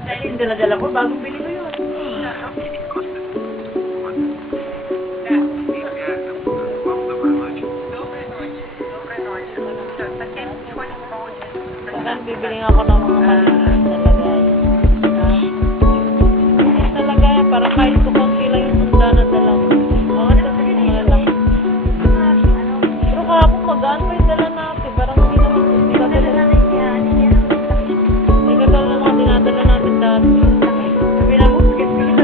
Dahil yung dala-dala ko, bagong bili ko yun. Saan bibili ako ng mga maliit talaga. Talaga, para kahit kukunti lang yung munda na dala mo. Bakit kasi yung malalaki? Pero kahapon magaan pa yung dala natin. Parang hindi naman hindi ka dala. Hindi ka dala ng mga dinadala natin dati. Sabi na mo, bigit-bigit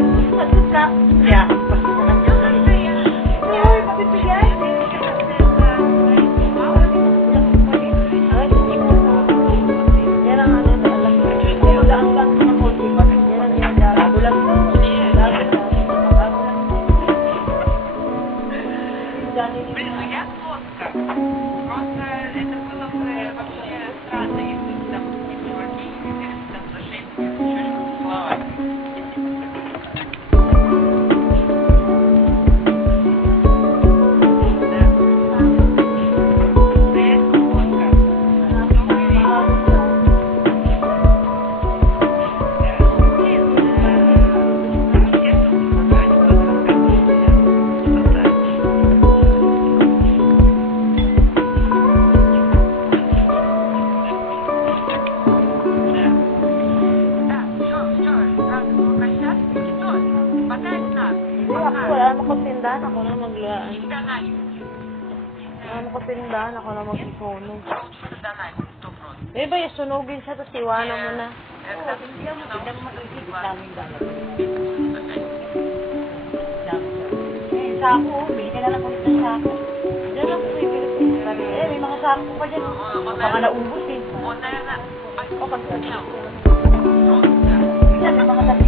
ka. Kaya, wala naman ko tindahan, ako na maglaan. Wala naman ko tindahan, ako na magsusunog. Eh ba, sunugin siya, tapos iwanan mo na. hindi mo maisip, daming dala. Sako, bili ka na lang ulit ng sako. Diyan ako bibili ko. May mga sako pa dyan. Baka naubos eh. O, kasi. May mga